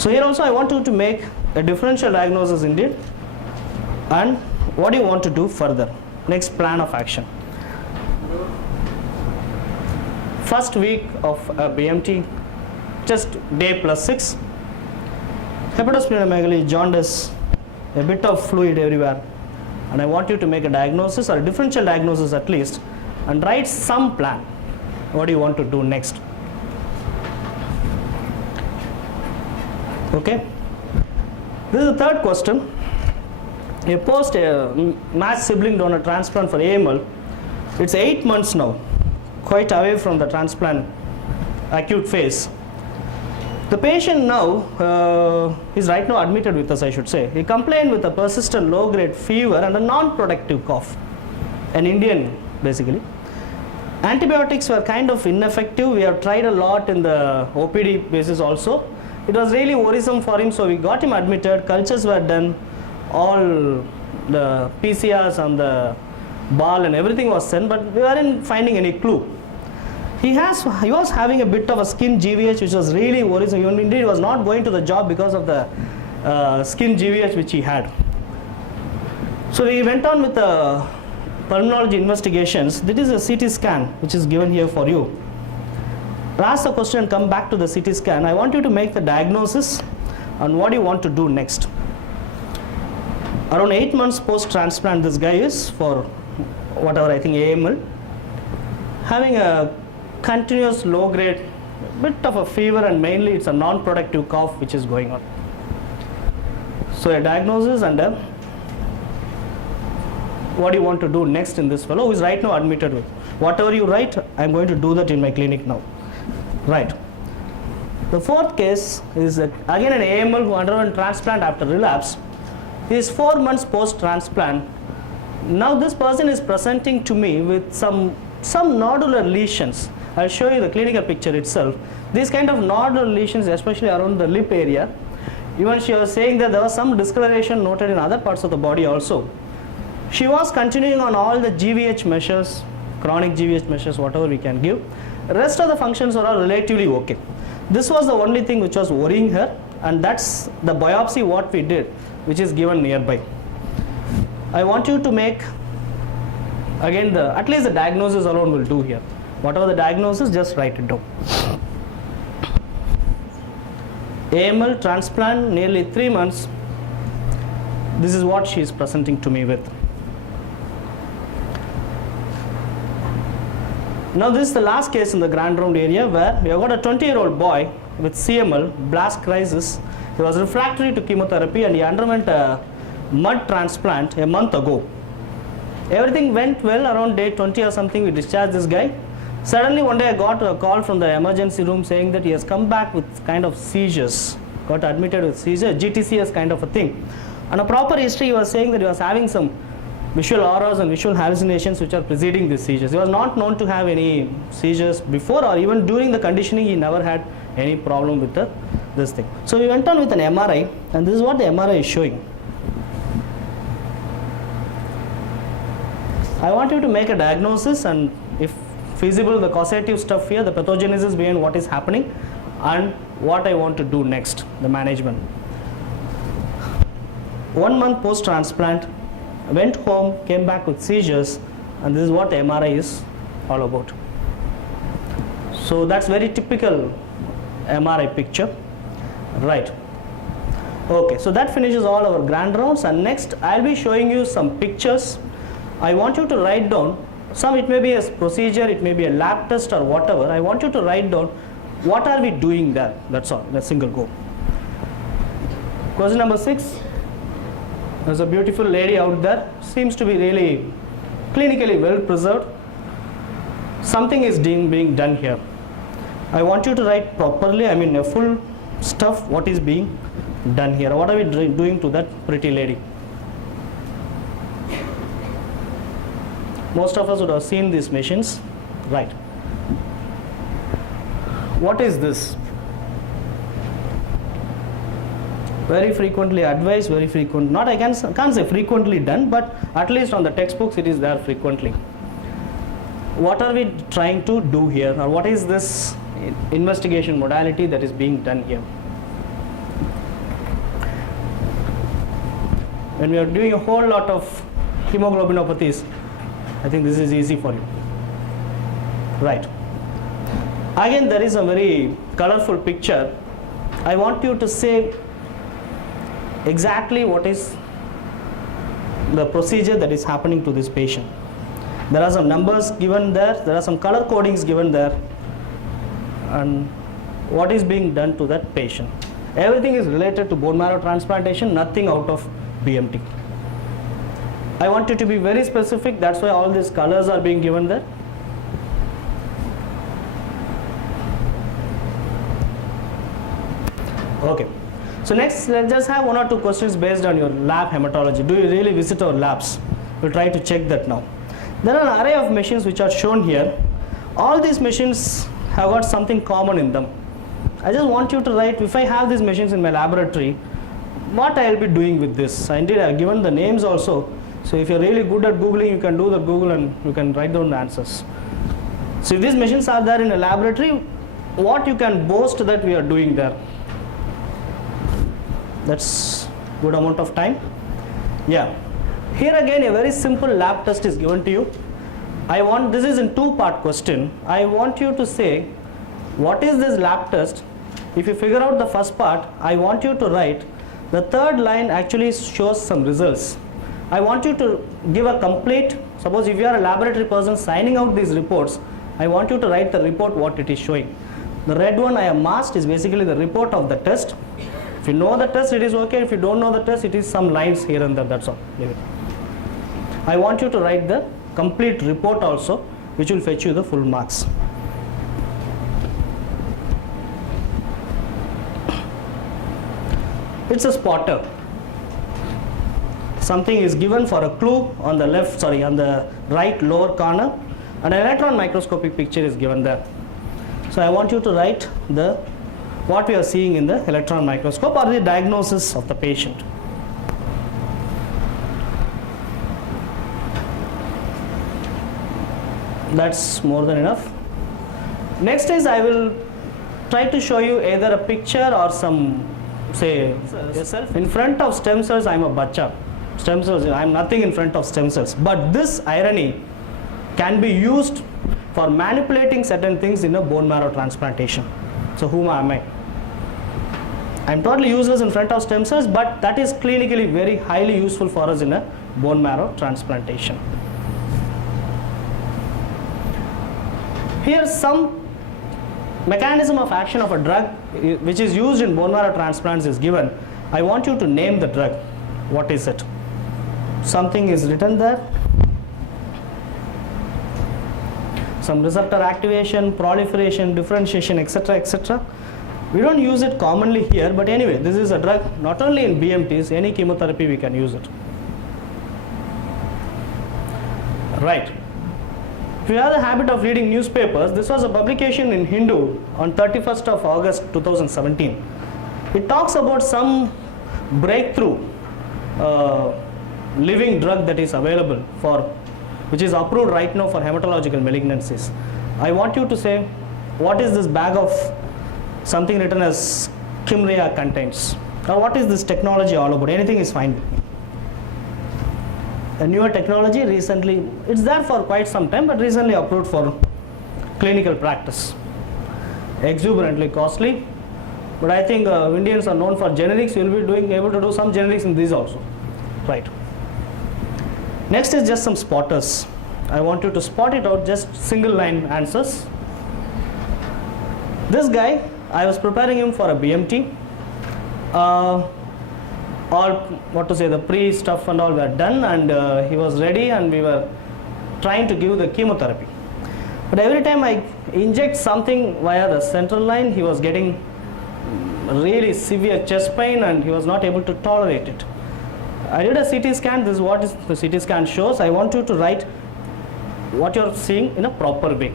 So here also I want you to make a differential diagnosis indeed, and what do you want to do further, next plan of action. First week of BMT, just day +6, hepatosplenomegaly, jaundice, a bit of fluid everywhere, and I want you to make a diagnosis or a differential diagnosis at least, and write some plan. What do you want to do next? Okay, this is the third question. A post matched sibling donor transplant for AML. It's 8 months now, quite away from the transplant acute phase. The patient now is right now admitted with us, I should say. He complained with a persistent low-grade fever and a non-productive cough, an Indian basically. Antibiotics were kind of ineffective. We have tried a lot in the OPD basis also. It was really worrisome for him, so we got him admitted. Cultures were done, all the PCRs on the ball and everything was sent, but we weren't finding any clue. He was having a bit of a skin GVH, which was really worrisome. Indeed, he was not going to the job because of the skin GVH which he had. So we went on with the pulmonology investigations. This is a CT scan which is given here for you. Ask the question and come back to the CT scan. I want you to make the diagnosis and what you want to do next. Around 8 months post-transplant, this guy is for whatever, I think AML, having a continuous low-grade, bit of a fever, and mainly it's a non-productive cough which is going on. So a diagnosis and what do you want to do next in this fellow who is right now admitted with. Whatever you write, I'm going to do that in my clinic now. Right. The fourth case is again an AML who underwent transplant after relapse. He is 4 months post-transplant. Now this person is presenting to me with some nodular lesions. I'll show you the clinical picture itself. These kind of nodular lesions, especially around the lip area. Even she was saying that there was some discoloration noted in other parts of the body also. She was continuing on all the GVH measures, chronic GVH measures, whatever we can give. Rest of the functions are all relatively okay. This was the only thing which was worrying her, and that's the biopsy what we did, which is given nearby. I want you to make, again, at least the diagnosis alone will do here. Whatever the diagnosis, just write it down. AML transplant, nearly 3 months. This is what she is presenting to me with. Now this is the last case in the grand round area where we have got a 20-year-old boy with CML, blast crisis. He was refractory to chemotherapy and he underwent a mud transplant a month ago. Everything went well. Around day 20 or something we discharged this guy. Suddenly one day I got a call from the emergency room saying that he has come back with kind of seizures, got admitted with seizure, GTCS kind of a thing. On a proper history he was saying that he was having some visual auras and visual hallucinations which are preceding these seizures. He was not known to have any seizures before, or even during the conditioning he never had any problem with this thing. So we went on with an MRI, and this is what the MRI is showing. I want you to make a diagnosis, and if feasible, the causative stuff here, the pathogenesis behind what is happening, and what I want to do next, the management. 1 month post-transplant, went home, came back with seizures, and this is what the MRI is all about. So that's very typical MRI picture, right? Okay, so that finishes all our grand rounds, and next I'll be showing you some pictures. I want you to write down some, it may be a procedure, it may be a lab test or whatever. I want you to write down what are we doing there, that's all, in a single go. Question number 6. There's a beautiful lady out there, seems to be really clinically well preserved. Something is being done here. I want you to write properly, I mean a full stuff, what is being done here. What are we doing to that pretty lady? Most of us would have seen these machines, right? What is this? Very frequently advised, very frequent, not I can't say frequently done, but at least on the textbooks it is there frequently. What are we trying to do here, or what is this investigation modality that is being done here? When we are doing a whole lot of hemoglobinopathies, I think this is easy for you, right? Again, there is a very colorful picture. I want you to say exactly what is the procedure that is happening to this patient. There are some numbers given there, there are some color codings given there, and what is being done to that patient. Everything is related to bone marrow transplantation, nothing out of BMT. I want you to be very specific, that's why all these colors are being given there. Okay. So next, let's just have 1 or 2 questions based on your lab hematology. Do you really visit our labs? We'll try to check that now. There are an array of machines which are shown here. All these machines have got something common in them. I just want you to write, if I have these machines in my laboratory, what I will be doing with this. Indeed, I have given the names also. So if you're really good at Googling, you can do the Google and you can write down the answers. So if these machines are there in a laboratory, what you can boast that we are doing there? That's good amount of time. Yeah. Here again a very simple lab test is given to you. This is in 2-part question. I want you to say what is this lab test. If you figure out the first part, I want you to write the third line actually shows some results. I want you to give a complete, suppose if you are a laboratory person signing out these reports, I want you to write the report what it is showing. The red one I have masked is basically the report of the test. If you know the test, it is okay. If you don't know the test, it is some lines here and there, that's all. Leave it. I want you to write the complete report also, which will fetch you the full marks. It's a spotter. Something is given for a clue on the on the right lower corner, and an electron microscopic picture is given there. So I want you to write what we are seeing in the electron microscope or the diagnosis of the patient. That's more than enough. Next is I will try to show you either a picture or some, say, yourself. In front of stem cells, I'm a bacha. Stem cells, I'm nothing in front of stem cells. But this irony can be used for manipulating certain things in a bone marrow transplantation. So whom am I? I'm totally useless in front of stem cells, but that is clinically very highly useful for us in a bone marrow transplantation. Here some mechanism of action of a drug which is used in bone marrow transplants is given. I want you to name the drug. What is it? Something is written there. Some receptor activation, proliferation, differentiation, etc., etc. We don't use it commonly here, but anyway, this is a drug not only in BMTs, any chemotherapy we can use it. Right. If you have the habit of reading newspapers, this was a publication in Hindu on 31st of August 2017. It talks about some breakthrough living drug that is available for, which is approved right now for hematological malignancies. I want you to say, what is this bag of something written as Kimria contains? Or what is this technology all about? Anything is fine with me. A newer technology recently, it's there for quite some time, but recently approved for clinical practice. Exuberantly costly, but I think Indians are known for generics. You will be able to do some generics in these also. Right. Next is just some spotters. I want you to spot it out, just single line answers. This guy, I was preparing him for a BMT. All, what to say, the pre stuff and all were done, and he was ready, and we were trying to give the chemotherapy. But every time I inject something via the central line, he was getting really severe chest pain and he was not able to tolerate it. I did a CT scan. This is what the CT scan shows. I want you to write what you're seeing in a proper way.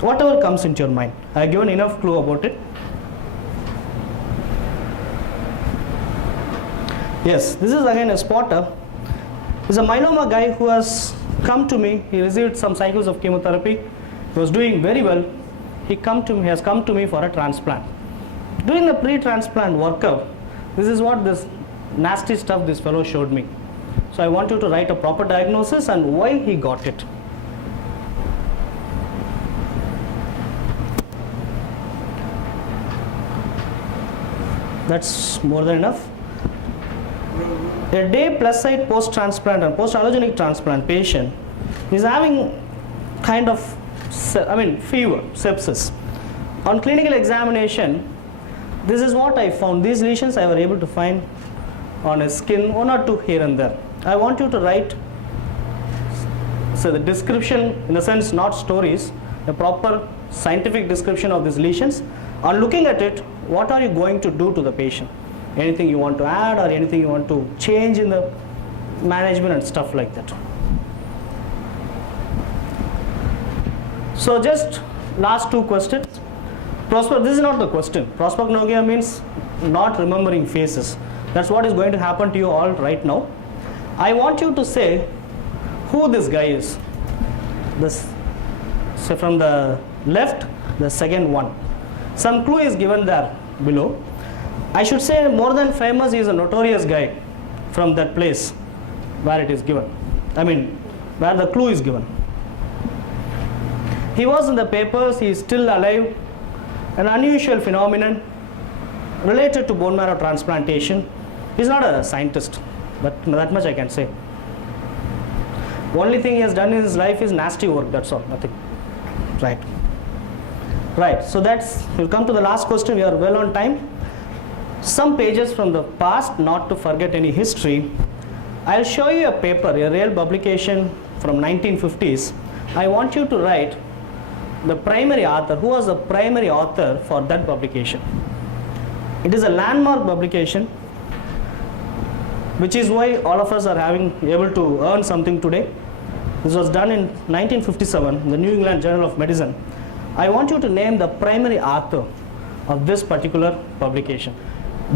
Whatever comes into your mind. I have given enough clue about it. Yes, this is again a spotter. This is a myeloma guy who has come to me. He received some cycles of chemotherapy. He was doing very well. He has come to me for a transplant. During the pre-transplant workup, this is what this nasty stuff this fellow showed me. So I want you to write a proper diagnosis and why he got it. That's more than enough. A day plus side post-transplant and post-allogenic transplant patient is having kind of, fever, sepsis. On clinical examination, this is what I found. These lesions I were able to find on his skin, one or two here and there. I want you to write, so the description, in a sense, not stories, a proper scientific description of these lesions. On looking at it, what are you going to do to the patient? Anything you want to add or anything you want to change in the management and stuff like that. So just last two questions. This is not the question. Prosopagnosia means not remembering faces. That's what is going to happen to you all right now. I want you to say who this guy is. So from the left, the second one. Some clue is given there below. I should say more than famous, he is a notorious guy from that place where it is given. Where the clue is given. He was in the papers, he is still alive. An unusual phenomenon related to bone marrow transplantation. He is not a scientist, but that much I can say. Only thing he has done in his life is nasty work, that's all, nothing. Right. Right, so we'll come to the last question, we are well on time. Some pages from the past, not to forget any history. I'll show you a paper, a real publication from 1950s. I want you to write the primary author, who was the primary author for that publication. It is a landmark publication. which is why all of us are able to earn something today. This was done in 1957, the New England Journal of Medicine. I want you to name the primary author of this particular publication.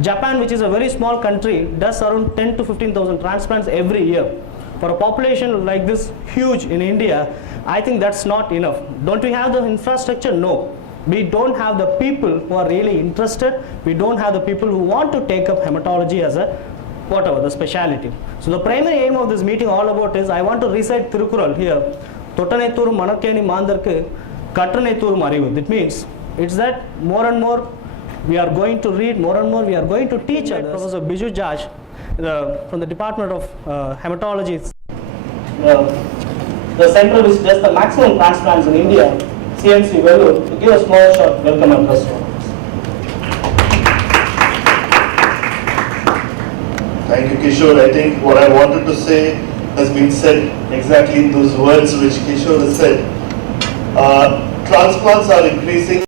Japan, which is a very small country, does around 10 to 15,000 transplants every year. For a population like this huge in India, I think that's not enough. Don't we have the infrastructure? No. We don't have the people who are really interested. We don't have the people who want to take up hematology as a whatever, the speciality. So the primary aim of this meeting all about is, I want to recite Thirukural here. Totanethur Manakeni Mandarku Katranethur Marivu. It means, it's that more and more we are going to read, more and more we are going to teach others. Professor Biju Jaj from the Department of Hematology. The center which does the maximum transplants in India, CMC Vellore, to give a small short welcome address. Thank you, Kishore. I think what I wanted to say has been said exactly in those words which Kishore has said. Transplants are increasing.